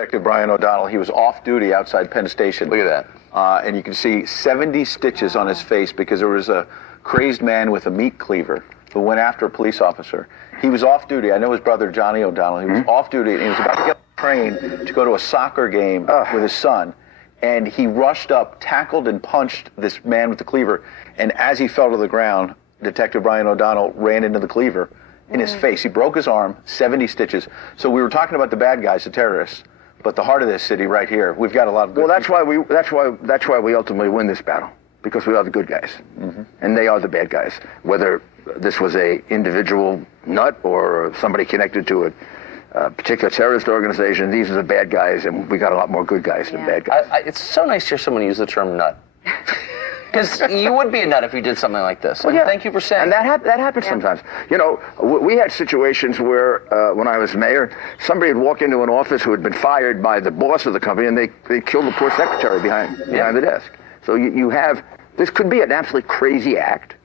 Detective Brian O'Donnell, he was off duty outside Penn Station. Look at that. And you can see 70 stitches on his face because there was a crazed man with a meat cleaver who went after a police officer. He was off duty. I know his brother, Johnny O'Donnell. He was off duty, and he was about to get on the train to go to a soccer game with his son. And he rushed up, tackled and punched this man with the cleaver. And as he fell to the ground, Detective Brian O'Donnell ran into the cleaver in his face. He broke his arm, 70 stitches. So we were talking about the bad guys, the terrorists, but the heart of this city right here, we've got a lot of good people. That's why we ultimately win this battle, because we are the good guys, and they are the bad guys. Whether this was a individual nut or somebody connected to a particular terrorist organization, these are the bad guys, and we got a lot more good guys than bad guys. It's so nice to hear someone use the term nut. Because you would be a nut if you did something like this. Well, yeah. Thank you for saying. And that happens sometimes. You know, we had situations where, when I was mayor, somebody would walk into an office who had been fired by the boss of the company, and they killed the poor secretary behind the desk. So you have, this could be an absolutely crazy act.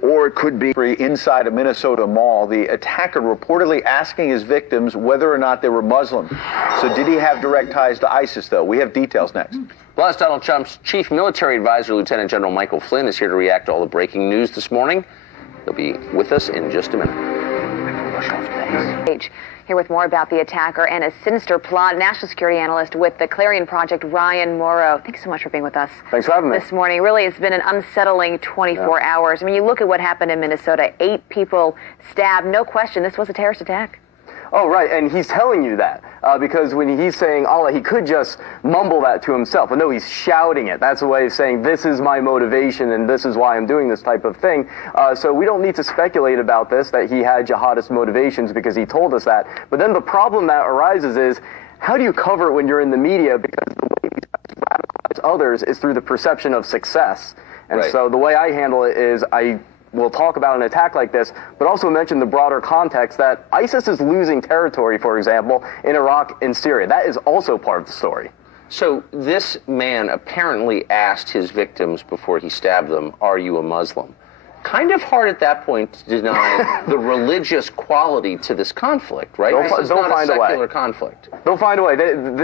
Or it could be inside a Minnesota mall, the attacker reportedly asking his victims whether or not they were Muslim. So did he have direct ties to ISIS, though? We have details next. Plus, Donald Trump's chief military advisor, Lieutenant General Michael Flynn, is here to react to all the breaking news this morning. He'll be with us in just a minute. Here with more about the attacker and a sinister plot, national security analyst with the Clarion Project, Ryan Mauro. Thanks so much for being with us. Thanks for having me. This morning. Really, it's been an unsettling 24 hours. I mean, you look at what happened in Minnesota, 8 people stabbed. No question, this was a terrorist attack. Oh, right, and he's telling you that because when he's saying Allah, he could just mumble that to himself. But no, he's shouting it. That's a way of saying, this is my motivation and this is why I'm doing this type of thing. So we don't need to speculate about this, that he had jihadist motivations because he told us that. But then the problem that arises is, how do you cover it when you're in the media? Because the way these guys radicalize others is through the perception of success. And so the way I handle it is we'll talk about an attack like this, but also mention the broader context that ISIS is losing territory, for example, in Iraq and Syria. That is also part of the story. So this man apparently asked his victims before he stabbed them, "Are you a Muslim?" Kind of hard at that point to deny the religious quality to this conflict, right? This is not a secular conflict. They'll find a way.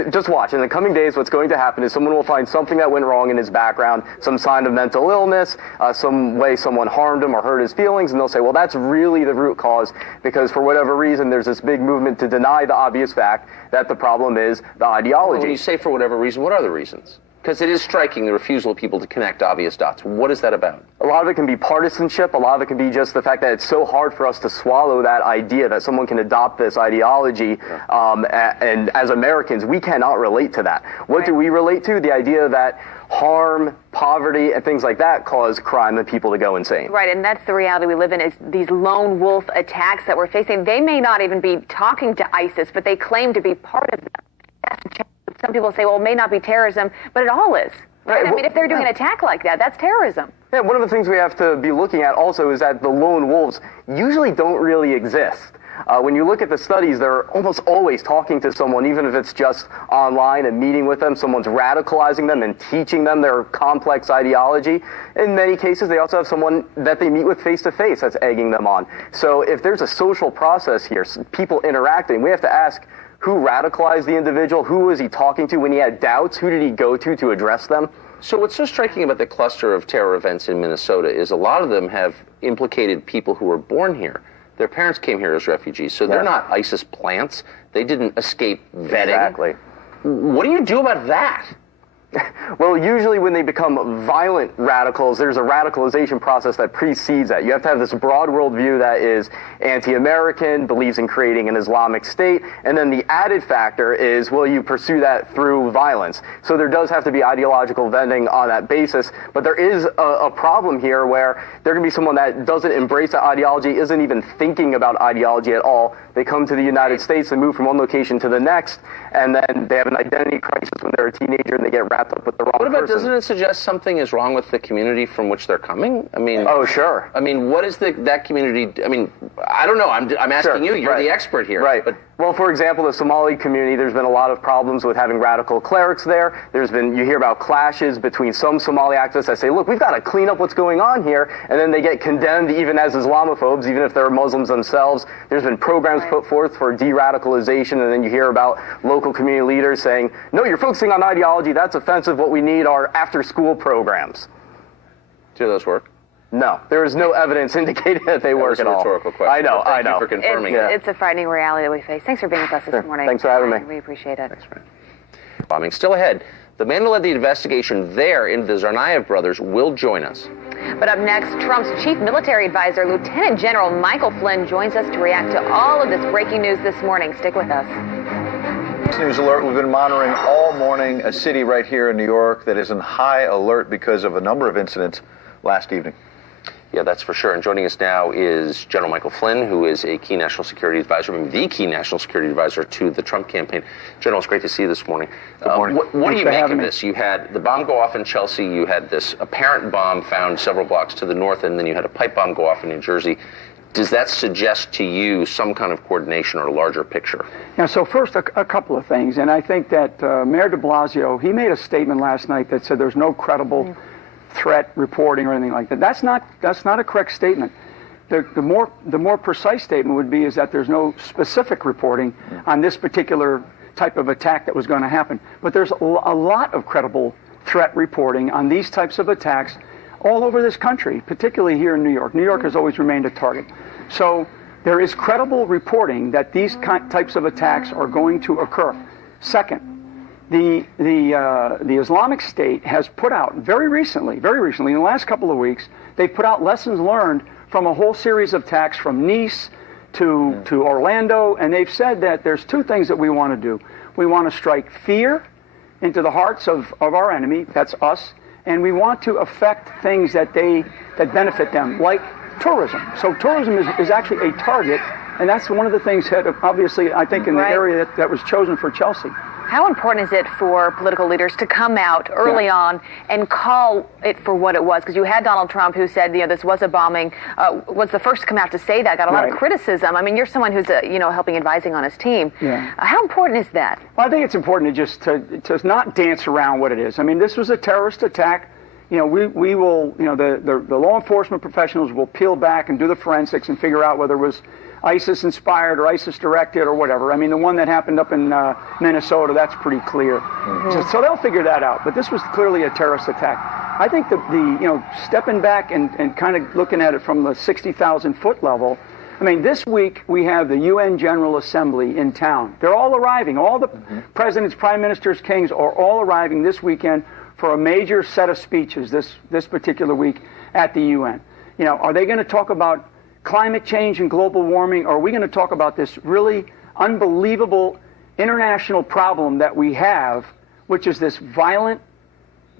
Just watch. In the coming days, what's going to happen is someone will find something that went wrong in his background, some sign of mental illness, some way someone harmed him or hurt his feelings, and they'll say, well, that's really the root cause, because for whatever reason, there's this big movement to deny the obvious fact that the problem is the ideology. Well, when you say for whatever reason, what are the reasons? Because it is striking, the refusal of people to connect obvious dots. What is that about? A lot of it can be partisanship. A lot of it can be just the fact that it's so hard for us to swallow that idea that someone can adopt this ideology. And as Americans, we cannot relate to that. What do we relate to? The idea that harm, poverty, and things like that cause crime and people to go insane. Right, and that's the reality we live in, is these lone wolf attacks that we're facing. They may not even be talking to ISIS, but they claim to be part of them. That's the challenge. Some people say, well, it may not be terrorism, but it all is. Right? I mean, if they're doing an attack like that, that's terrorism. Yeah, one of the things we have to be looking at also is that the lone wolves usually don't really exist. When you look at the studies, they're almost always talking to someone, even if it's just online and meeting with them. Someone's radicalizing them and teaching them their complex ideology. In many cases, they also have someone that they meet with face-to-face that's egging them on. So if there's a social process here, people interacting, we have to ask, who radicalized the individual? Who was he talking to when he had doubts? Who did he go to address them? So what's so striking about the cluster of terror events in Minnesota is a lot of them have implicated people who were born here. Their parents came here as refugees, so they're not ISIS plants. They didn't escape vetting. Exactly. What do you do about that? Well, usually when they become violent radicals, there's a radicalization process that precedes that. You have to have this broad worldview that is anti-American, believes in creating an Islamic state, and then the added factor is, will you pursue that through violence? So there does have to be ideological vetting on that basis, but there is a problem here where there can be someone that doesn't embrace that ideology, isn't even thinking about ideology at all. They come to the United States, they move from one location to the next, and then they have an identity crisis when they're a teenager and they get wrapped up with the wrong person. Doesn't it suggest something is wrong with the community from which they're coming? I mean, oh, sure. I mean, what is that community? I mean, I don't know. I'm asking you. You're the expert here. Right. But Well, for example, the Somali community, there's been a lot of problems with having radical clerics there. You hear about clashes between some Somali activists that say, look, we've got to clean up what's going on here, and then they get condemned even as Islamophobes, even if they're Muslims themselves. There's been programs put forth for de-radicalization, and then you hear about local community leaders saying, no, you're focusing on ideology, that's offensive, what we need are after-school programs. Do those work? No, there is no evidence indicating that they work at all. Rhetorical question. I know, Thank you for confirming that. It's a frightening reality that we face. Thanks for being with us this morning. Thanks for having me. We appreciate it. Thanks, man. Bombing still ahead. The man who led the investigation there into the Tsarnaev brothers will join us. But up next, Trump's chief military advisor, Lieutenant General Michael Flynn, joins us to react to all of this breaking news this morning. Stick with us. News alert. We've been monitoring all morning a city right here in New York that is in high alert because of a number of incidents last evening. Yeah, that's for sure. And joining us now is General Michael Flynn, who is a key national security advisor, maybe the key national security advisor to the Trump campaign. General, it's great to see you this morning. Good morning. What do you make of this? You had the bomb go off in Chelsea. You had this apparent bomb found several blocks to the north, and then you had a pipe bomb go off in New Jersey. Does that suggest to you some kind of coordination or a larger picture? Yeah, so first, a couple of things. And I think that Mayor de Blasio, he made a statement last night that said there's no credible threat reporting or anything like that. That's not a correct statement. The more precise statement would be is that there's no specific reporting on this particular type of attack that was going to happen. But there's a lot of credible threat reporting on these types of attacks all over this country, particularly here in New York. New York has always remained a target. So there is credible reporting that these types of attacks are going to occur. Second, the Islamic State has put out very recently, in the last couple of weeks, they've put out lessons learned from a whole series of attacks from Nice to Orlando, and they've said that there's two things that we want to do. We want to strike fear into the hearts of our enemy, that's us, and we want to affect things that benefit them, like tourism. So tourism is actually a target, and that's one of the things that obviously I think in the area that was chosen for Chelsea. How important is it for political leaders to come out early on and call it for what it was? Because you had Donald Trump, who said, this was a bombing, was the first to come out to say that, got a lot of criticism. I mean, you're someone who's, helping advising on his team. Yeah. How important is that? Well, I think it's important to not dance around what it is. I mean, this was a terrorist attack. We will, the law enforcement professionals will peel back and do the forensics and figure out whether it was ISIS-inspired or ISIS-directed or whatever. I mean, the one that happened up in Minnesota, that's pretty clear. Mm-hmm. So they'll figure that out. But this was clearly a terrorist attack. I think the stepping back and kind of looking at it from the 60,000-foot level, I mean, this week we have the UN General Assembly in town. They're all arriving. All the presidents, prime ministers, kings are all arriving this weekend for a major set of speeches this particular week at the UN. Are they going to talk about climate change and global warming, or are we going to talk about this really unbelievable international problem that we have, which is this violent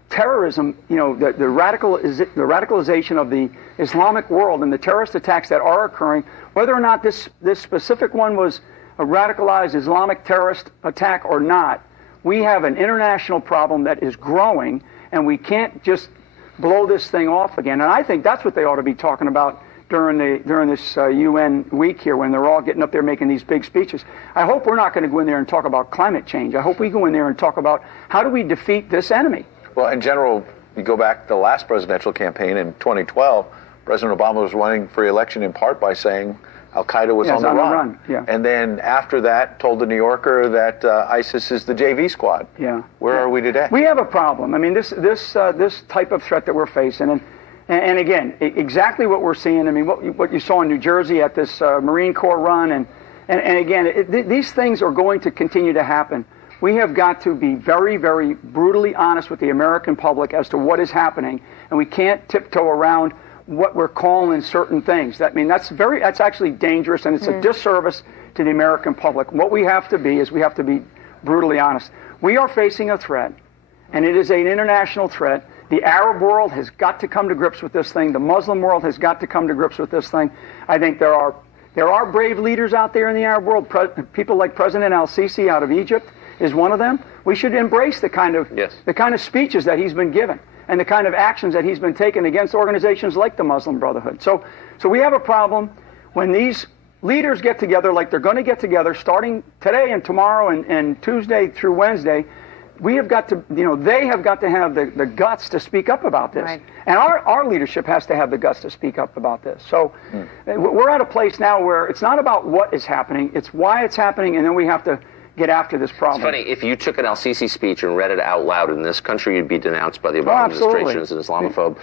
terrorism, the radicalization of the Islamic world and the terrorist attacks that are occurring, whether or not this specific one was a radicalized Islamic terrorist attack or not. We have an international problem that is growing, and we can't just blow this thing off again. And I think that's what they ought to be talking about during this UN week here, when they're all getting up there making these big speeches. I hope we're not going to go in there and talk about climate change. I hope we go in there and talk about how do we defeat this enemy. Well, in general, you go back to the last presidential campaign in 2012, President Obama was running for re-election in part by saying Al-Qaeda was on the run. Yeah. And then after that, told the New Yorker that ISIS is the JV squad. Yeah. Where are we today? We have a problem. I mean, this type of threat that we're facing, and again, exactly what we're seeing. I mean, what you saw in New Jersey at this Marine Corps run, and again, these things are going to continue to happen. We have got to be very, very brutally honest with the American public as to what is happening, and we can't tiptoe around what we're calling certain things. That's actually dangerous, and it's a disservice to the American public. What we have to be is we have to be brutally honest. We are facing a threat, and it is an international threat. The Arab world has got to come to grips with this thing. The Muslim world has got to come to grips with this thing. I think there are brave leaders out there in the Arab world. People like President al-Sisi out of Egypt is one of them. We should embrace the kind of speeches that he's been given and the kind of actions that he's been taking against organizations like the Muslim Brotherhood. So we have a problem when these leaders get together like they're going to get together starting today and tomorrow and Tuesday through Wednesday, we have got to, they have got to have the guts to speak up about this. Right. And our leadership has to have the guts to speak up about this. So we're at a place now where it's not about what is happening, it's why it's happening, and then we have to get after this problem. It's funny, if you took an El-Sisi speech and read it out loud in this country, you'd be denounced by the Obama administration as an Islamophobe.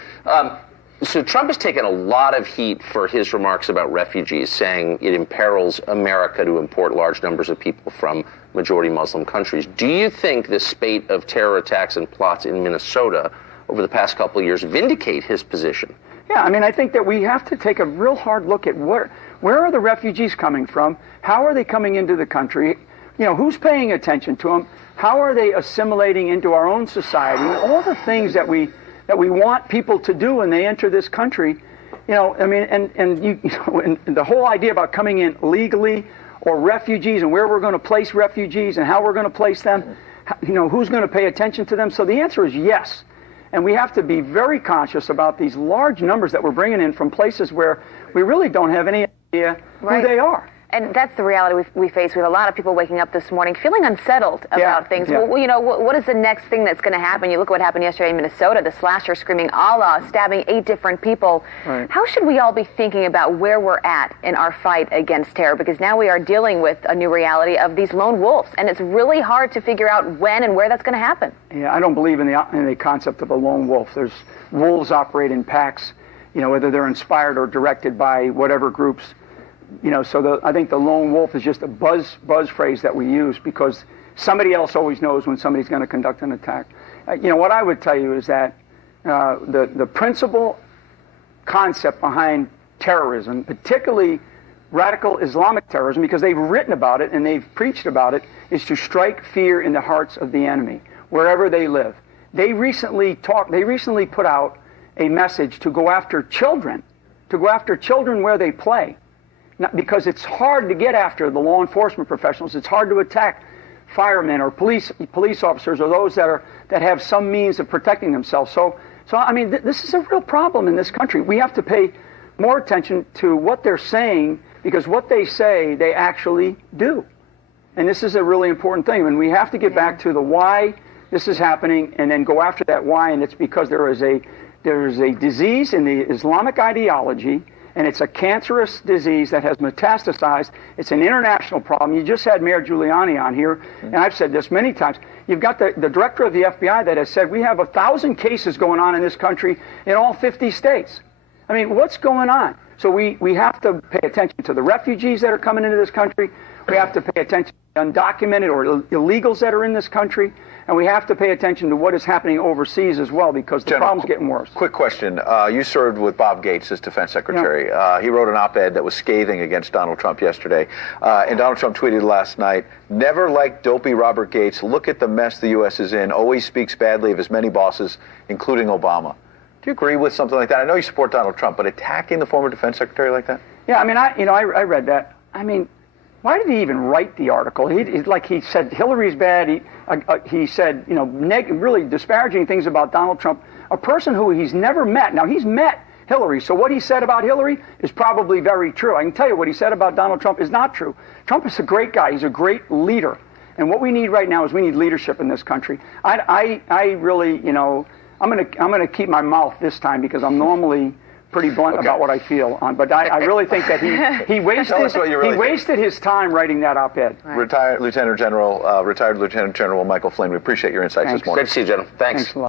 So Trump has taken a lot of heat for his remarks about refugees, saying it imperils America to import large numbers of people from majority Muslim countries. Do you think the spate of terror attacks and plots in Minnesota over the past couple of years vindicate his position? Yeah, I mean, I think that we have to take a real hard look at where are the refugees coming from? How are they coming into the country? Who's paying attention to them? How are they assimilating into our own society? All the things that we want people to do when they enter this country, and the whole idea about coming in legally or refugees and where we're going to place refugees and how we're going to place them, who's going to pay attention to them. So the answer is yes. And we have to be very conscious about these large numbers that we're bringing in from places where we really don't have any idea who they are. And that's the reality we face with a lot of people waking up this morning feeling unsettled about things. Yeah. Well, what is the next thing that's going to happen? You look at what happened yesterday in Minnesota, the slasher screaming Allah, stabbing 8 different people. Right. How should we all be thinking about where we're at in our fight against terror? Because now we are dealing with a new reality of these lone wolves, and it's really hard to figure out when and where that's going to happen. Yeah, I don't believe in the concept of a lone wolf. There's wolves operate in packs, whether they're inspired or directed by whatever groups. So I think the lone wolf is just a buzz phrase that we use because somebody else always knows when somebody's going to conduct an attack. What I would tell you is that the principal concept behind terrorism, particularly radical Islamic terrorism, because they've written about it and they've preached about it, is to strike fear in the hearts of the enemy, wherever they live. They recently put out a message to go after children where they play. Not because it's hard to get after the law enforcement professionals. It's hard to attack firemen or police officers or those that have some means of protecting themselves. So I mean, this is a real problem in this country. We have to pay more attention to what they're saying because what they say, they actually do. And this is a really important thing. And we have to get back to the why this is happening and then go after that why. And it's because there is a disease in the Islamic ideology. And it's a cancerous disease that has metastasized. It's an international problem. You just had Mayor Giuliani on here, and I've said this many times. You've got the director of the FBI that has said we have 1,000 cases going on in this country in all 50 states. I mean, what's going on? So we have to pay attention to the refugees that are coming into this country. We have to pay attention to undocumented or illegals that are in this country. And we have to pay attention to what is happening overseas as well because the problem's getting worse. Quick question. You served with Bob Gates as defense secretary. Yeah. He wrote an op-ed that was scathing against Donald Trump yesterday. And Donald Trump tweeted last night, "Never liked dopey Robert Gates. Look at the mess the U.S. is in. Always speaks badly of his many bosses, including Obama." Do you agree with something like that? I know you support Donald Trump, but attacking the former defense secretary like that? Yeah, I mean, I read that. I mean, why did he even write the article? He said Hillary's bad. He said, really disparaging things about Donald Trump, a person who he's never met. Now, he's met Hillary, so what he said about Hillary is probably very true. I can tell you what he said about Donald Trump is not true. Trump is a great guy. He's a great leader. And what we need right now is we need leadership in this country. I really, I'm going to keep my mouth this time because I'm normally pretty blunt about what I feel on, but I really think that he wasted his time writing that op-ed. Right. Retired Lieutenant General Michael Flynn. We appreciate your insights this morning. Good to see you, gentlemen. Thanks. Thanks a lot.